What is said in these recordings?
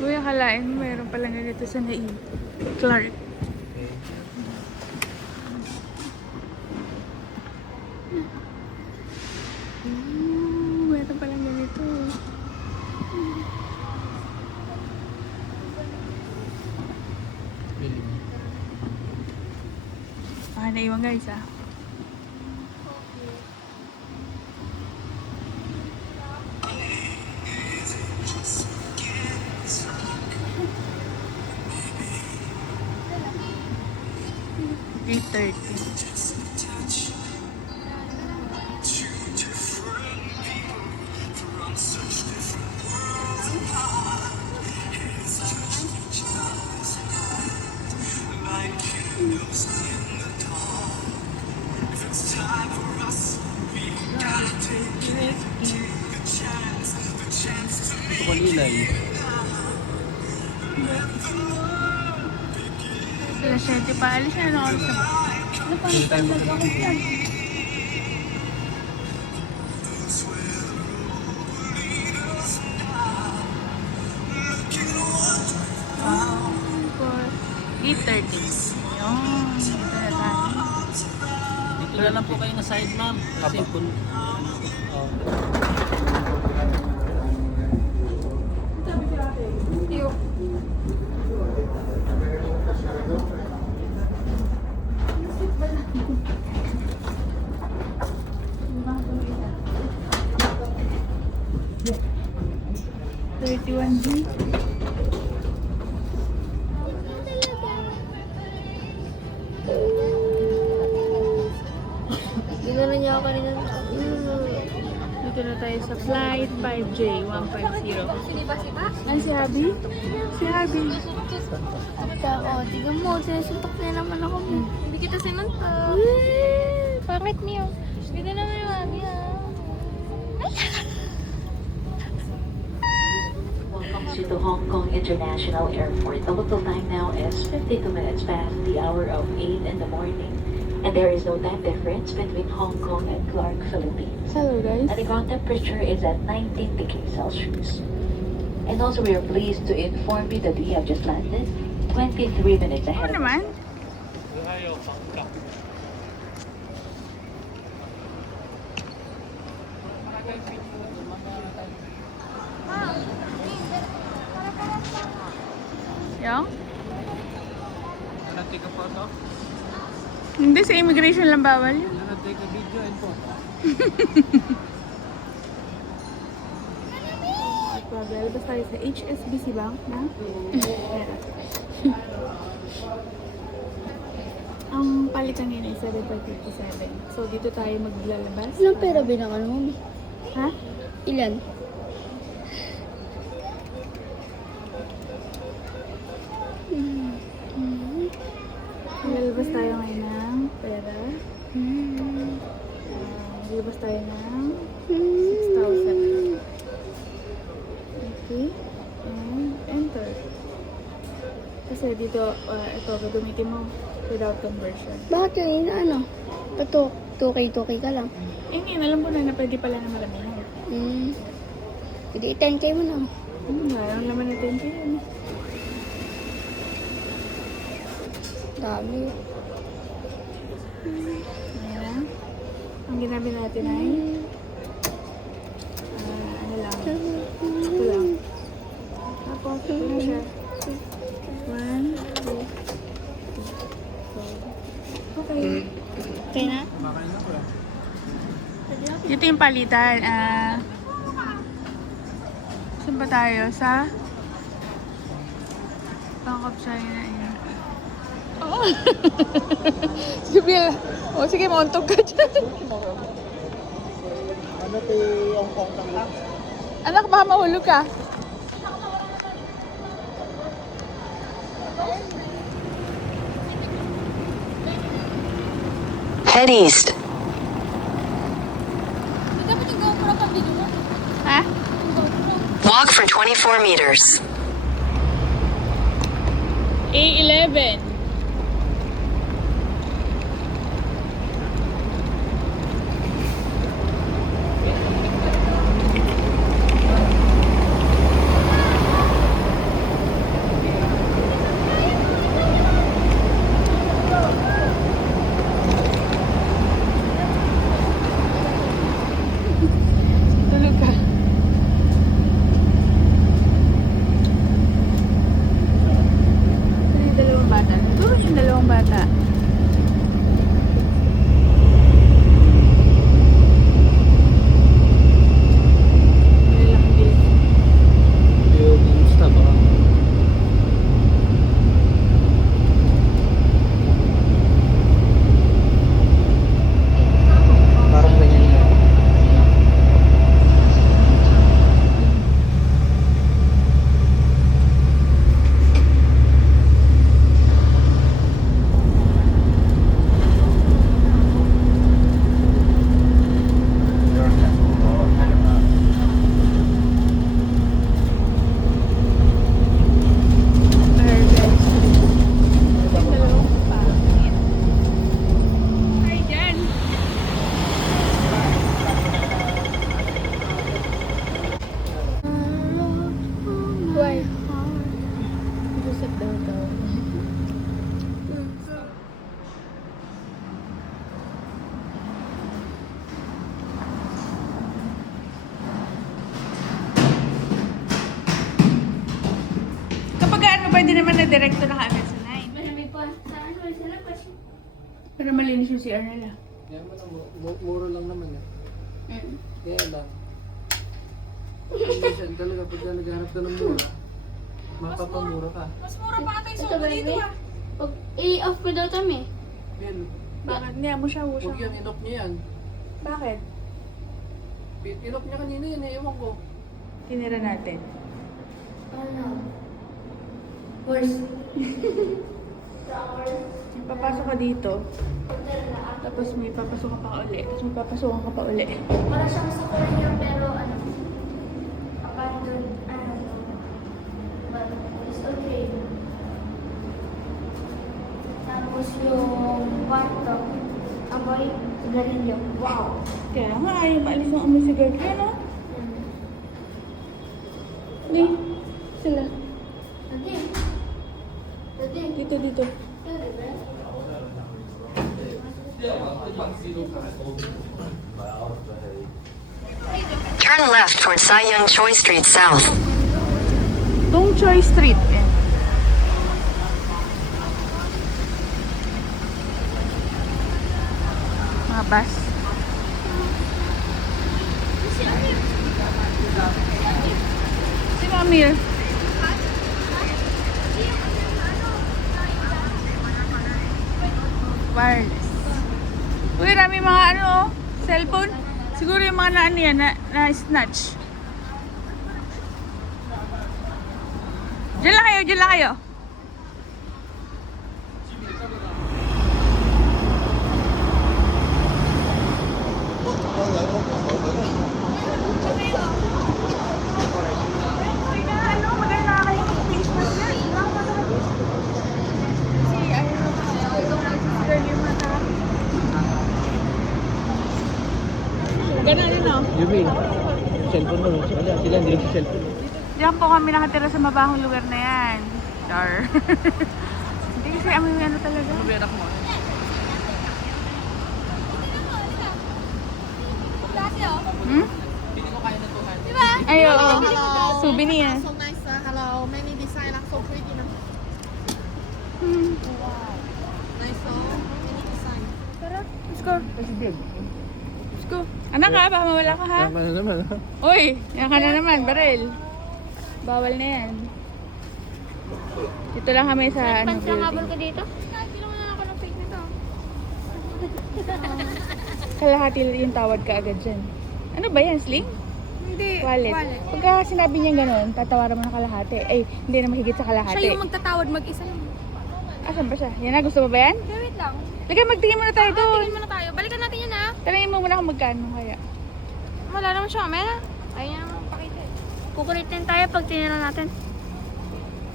Uy, akalain mo mayroon palang ganito sa Naive. Clark. Meron palang ganito. Naiwan guys ah. $8:30. Ito ko nilay. Alas 7 pa. Alis na ng oras na ba? Ano pa? Hindi tayo For 8:30. Yun. Dito na tayo. Dito na lang po kayo na side, ma'am. Kasi kung... Oh. $31B. Ginawa niya ako kanina. Dito na tayo sa flight 5J150. Siniba-siba? Ano si Habi? Si Habi. Oo, tignan mo. Sinusuntok niya naman ako. Hindi kita sinuntok. Pangit niyo. Hindi naman yung mami To the Hong Kong International Airport. The local time now is 52 minutes past the hour of 8 in the morning. And there is no time difference between Hong Kong and Clark, Philippines. Hello guys. And the ground temperature is at 19 degrees Celsius. And also we are pleased to inform you that we have just landed 23 minutes ahead Ano of naman? Yung? Can I take a photo? Hindi, sa immigration lang bawal yun. Can I take a video and photo? Lalabas tayo sa HSBC Bank na pera. Ang palitan nila ay 7.57. So, dito tayo maglalabas. Ilang pera binangan mo? Ha? Ilan? Lalabas tayo ngayon ng pera. Lalabas tayo ng 6,000. Okay. And enter. Kasi dito, ito, gagamitin mo without conversion. Bakit kanina ano? Ito, 2K ka lang. Eh, ngayon, alam ko na pwede pala na maramihan. Hindi, 10K mo na. Parang naman na 10K yun. Dami. Ayan. Ang ginamit natin ay ano lang. Ito lang. Tapos, ito na siya. 1, 2, 3, 4. Okay. Okay na? Kumakain ako lang. Dito yung palitan. Saan ba tayo? Sa Bank of China. Ayan. Oh. Sibyl. O, sige, mauntog ka dyan. Ano ito yung Hong Kong lang? Anak, baka mahulog ka. Head east. Ha? Walk for 24 meters. A11. pwede naman na direkto na kaagad sa 9. Marami pa. Saan ko sila pa siya? Pero malinis yung CR nila. Yan mo lang, mura lang naman yan. Kaya lang. Minsan talaga pag naghanap ka ng mura, mapapamura ka. Mas mura pa ata yung sobo dito ah. Pag i-off ko daw kami. Yan, Bakit? Niya mo siya, huwag yan, inop niya yan. Bakit? Inop niya kanina yan, ewan ko. Tinira natin. Ano? Horse. Papasok ka dito. Tapos may papasok ka pa uli. Tapos may papasukan ka pa uli. Para siyang sa Korea pero ano? Abandoned. Ano? But it's okay. Tapos yung kwarto. Amoy. Sigarilyo. Wow. Kaya nga, ayaw maalis ng amoy sigarilyo, no? Hindi. Sila. Dati. Dati. Dito, dito. Turn left toward Sai Yung Choi Street South. Dong Choi Street. Yan. Mga bus. Si Amir. Wireless. Uy, rami mga ano, oh, cellphone. Siguro yung mga na ano yan, na snatch. Diyan lang kayo, diyan lang kayo. Ganun din, oh. Yumi, cellphone mo. Sila hindi sa cellphone. Diyan po kami nakatira sa mabahong lugar na yan. Char. Hindi kasi amoy ano talaga. Berak mo. Hmm? Ay, oo. Souvenir. So nice, hello. Many design, so pretty. No? Nice, many design. Let's go. Let's go. Anak ha, baka mawala ka ha. Tama na naman. Uy, yan ka na naman, baril. Bawal na yan. Dito lang kami sa ano, building. ka dito? Hindi naman ako ng fake nito. Kalahati yung tawad ka agad dyan. Ano ba yan, sling? Hindi. Wallet. Pagka sinabi niya gano'n, tatawaran mo ng kalahati. Eh, hindi na mahigit sa kalahati. Siya yung magtatawad mag-isa lang. Asan ba siya? Yan na, gusto mo ba yan? Wait lang. Lagay, magtingin muna tayo doon. Tingin muna tayo. Balikan natin yun ah. Tanungin mo muna kung magkano kaya. Wala naman siya, mena. Ayun naman pakita. Kukulitin tayo pag tinira natin.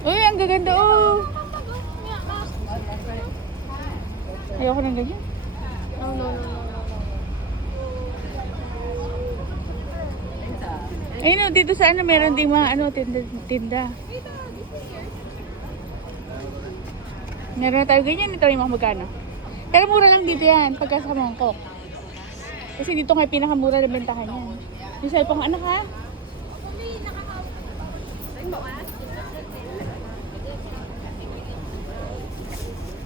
Uy, ang gaganda oh. Ayoko ng ganyan. No. Ayun oh, dito sa ano, meron ding mga ano, tinda. Meron na tayo ganyan, ito yung mga magkano. Pero mura lang dito yan, pagka sa Mongkok. Kasi dito nga pinakamura na bentahan yan. Yung cellphone, anak ha?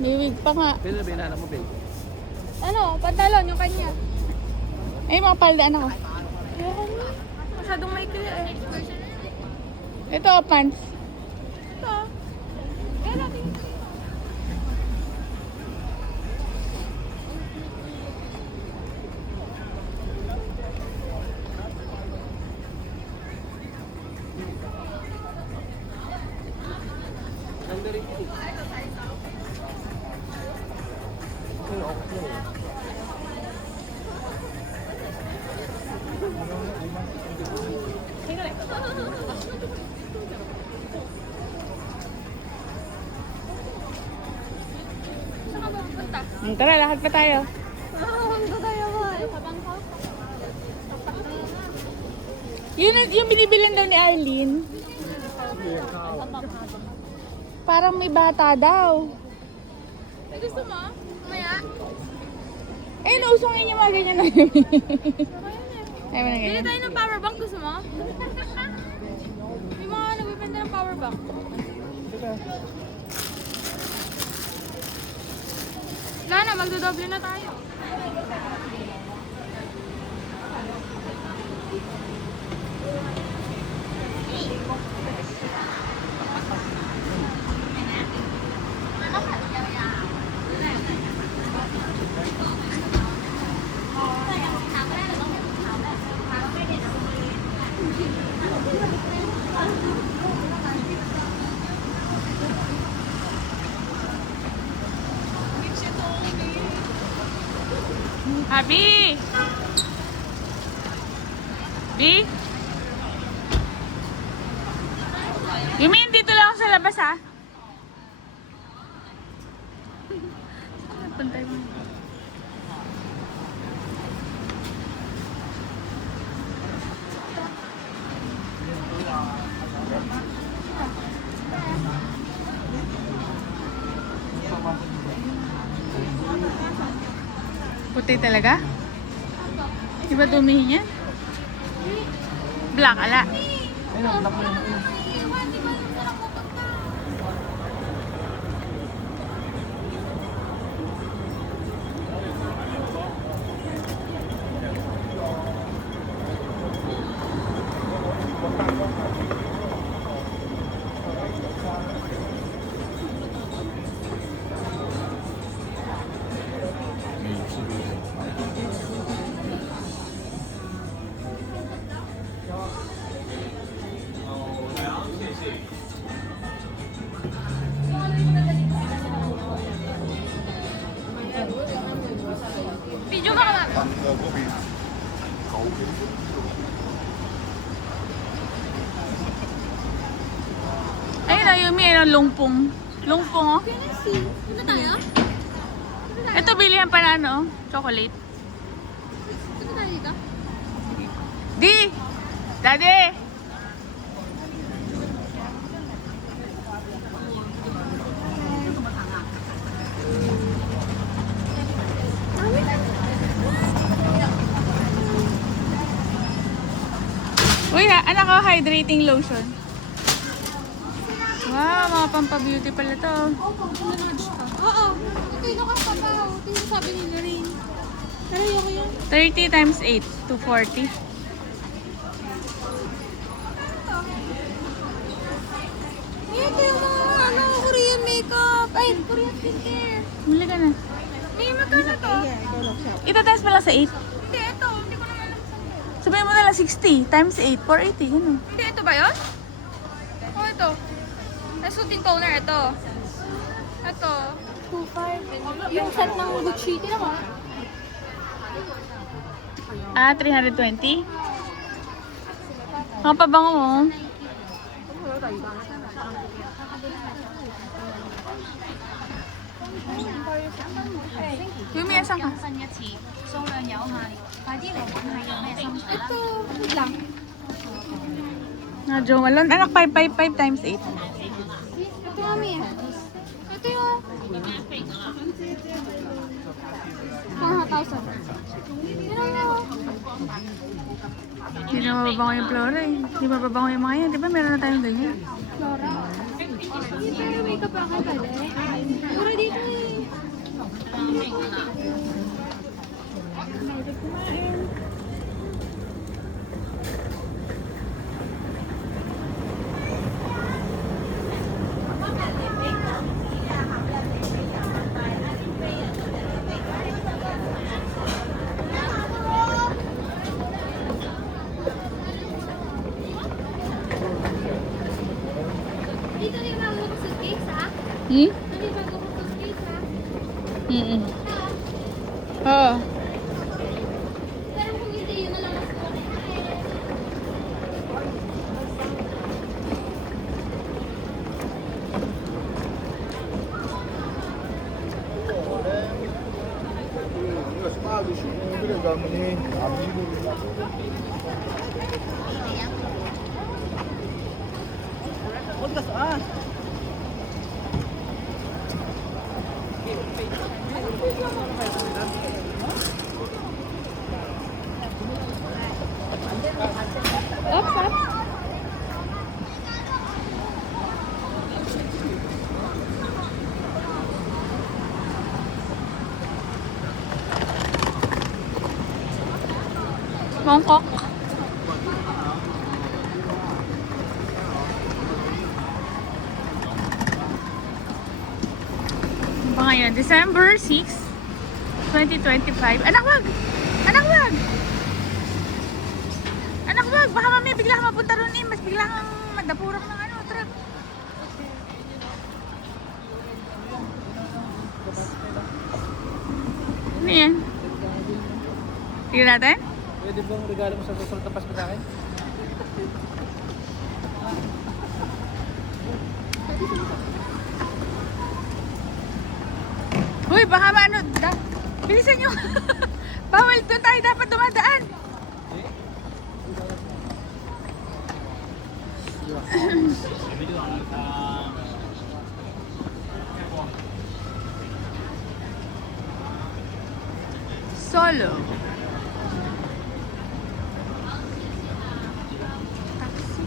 May wig pa nga. Bill, binana mo, Bill. Ano? Pantalon, yung kanya. Ay, mga palda anak ko. Masyadong may kaya eh. Ito, oh, pants. Ito. Kaya natin. Tara, lakad pa tayo. Ito tayo ba? Kabangko. Yung binibilan daw ni Arlene. Parang may bata daw. May gusto mo? Maya? Ayun, usong yun yung mga ganyan na yun. Ay, mga Bili ganyan. tayo ng power bank. Gusto mo? May mga nagbibenta ng power bank. Wala na, magdodoble na tayo. Happy! B? You mean dito lang ako sa labas, ha? Punta mo. Puti talaga? Di ba dumihin yan? Black, ala. Video ka naman. Ayun na, Yumi, ano, lungpong. Lungpong, oh. Punta tayo? Ito, bilihan pa na, ano, chocolate. Punta tayo dito? Di! Daddy! Uy, anak ko, hydrating lotion. Wow, mga pampabeauty pala to. Oo. Ito ka pa pa. Ito yung sabi ni Lorraine. Pero ayoko yan. 30 times 8, 240. Ito yung mga ano, Korean makeup. Ay, Korean skincare. Muli ka na. May magkano to? Ito times pala sa 8. Hindi, ito. Hindi ko naman alam sa'yo. Sabihin mo na lang 60 times 8, 480. Ganun. Hindi, ito ba yun? Oo, ito. Resulting toner, ito. Ito. 2.5. Yung set ng Gucci, tira mo. Ah, 320? Ang pabango mo. Yumi, asan ka? Ito, wait lang. Ah, Jo Malone. Anak, 555 times 8. Ito, mami. Ito yung... 4,000. Pero mo. Hindi na mababango yung Flora eh. Hindi mababango yung mga yan. Di ba meron na tayong ganyan? Flora. Pero makeup ako pala. Mura dito eh. Dito na yung bago ko suitcase, ha? Hmm? Dito yung bago ko suitcase, ha? Mm-mm. Oo. Pero kung hindi, yun na lang mas Hong Kong. Ano ba ngayon? December 6, 2025. Anak, wag! Anak, wag! Anak, wag! Baka mamaya bigla kang mapunta ron eh. Mas bigla kang madapurak ng ano, truck. Ano yan? Tingnan natin? Pwede bang regalo mo sa susunod na Pasko sa akin? Uy, baka maano. Bilisan nyo. Bawal doon tayo dapat dumadaan. Solo. Taxi.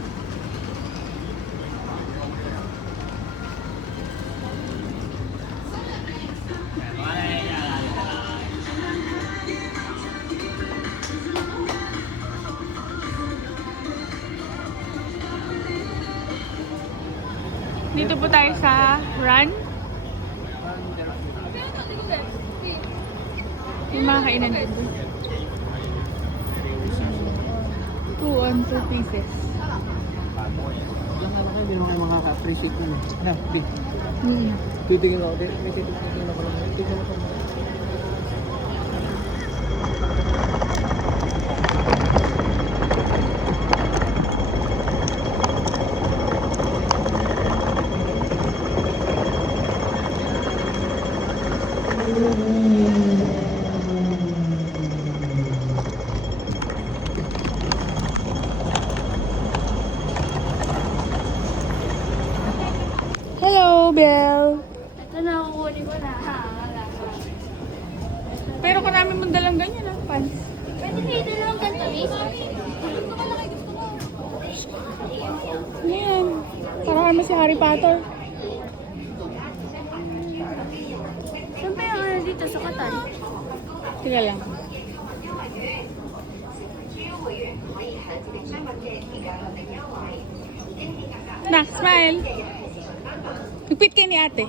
Dito po tayo sa Run. Yung mga kainan dito. 2 on 2 pieces. Yung ano kayo, hindi mo kayo makaka-appreciate mo. Ano, di. Hmm. Titigil ako. May titigil ako lang. Titigil ako lang. Hello, Belle. Ito na, kukunin ko na. Pero karami mong dalang ganyan ah, pants. Pwede na ito lang ganito, miss? Yan. Parang kami si Harry Potter. Saan ba yung ano dito sa Katan? Tiga lang. Nak, smile. Higpit kayo ni ate.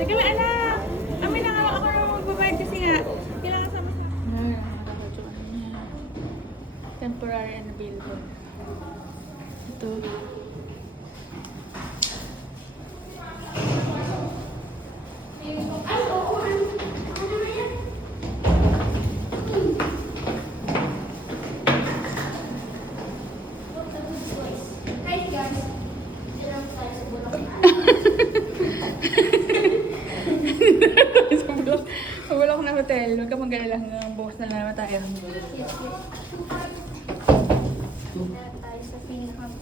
Teka lang, anak. Amin na nga ako na magbabayad kasi nga. Kailangan sama sa... Temporary unavailable. Ito. Hi guys. Ito lang tayo sa Bulacan. Sa Bulacan na hotel. Huwag ka mag-alala hanggang bukas na naman tayo. Yes, yes. Tayo sa Pink Camp.